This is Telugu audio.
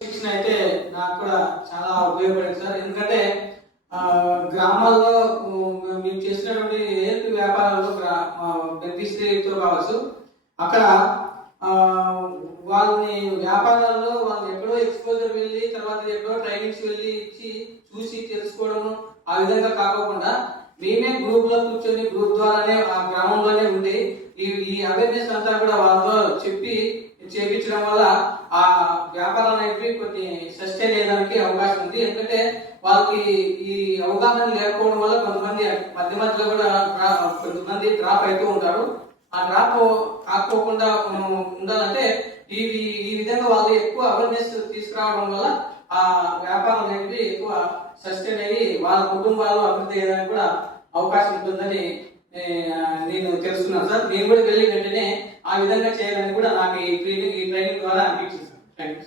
శిక్షణ అయితే నాకు కూడా చాలా ఉపయోగపడింది సార్. ఎందుకంటే గ్రామాల్లో మేము చేసినటువంటి ఏపీ వ్యాపారాల్లో బెనిఫిషరీతో కావచ్చు, అక్కడ వాళ్ళని వ్యాపారాల్లో వాళ్ళు ఎక్కడో ఎక్స్పోజర్ వెళ్ళి తర్వాత ఎక్కడో ట్రైనింగ్స్ వెళ్ళి ఇచ్చి చూసి తెలుసుకోవడం ఆ విధంగా కాకుండా మేమే గ్రూప్ లో కూర్చొని గ్రూప్ ద్వారానే ఆ గ్రామంలోనే ఉండి ఈ అవేర్నెస్ అంతా కూడా వాళ్ళతో చెప్పి చేపించడం వల్ల ఆ వ్యాపారం అనేది కొన్ని సస్టైన్ అయ్యడానికి అవకాశం ఉంది. ఎందుకంటే వాళ్ళకి ఈ అవగాహన లేకపోవడం వల్ల కొంతమంది మధ్యలో కూడా కొంతమంది డ్రాప్ అవుతూ ఉంటారు. ఆ డ్రాప్ కాకపోకుండా ఉండాలంటే ఈ విధంగా వాళ్ళు ఎక్కువ అవేర్నెస్ తీసుకురావడం వల్ల ఆ వ్యాపారం అనేది ఎక్కువ సస్టైన్ అయ్యి వాళ్ళ కుటుంబాలు అభివృద్ధి అయ్యడానికి కూడా అవకాశం ఉంటుందని నేను తెలుసుకున్నాను సార్. నేను కూడా వెళ్ళి వెంటనే ఆ విధంగా చేయాలని కూడా నాకు ఈ ట్రైనింగ్ ద్వారా అనిపించింది సార్. Thank you.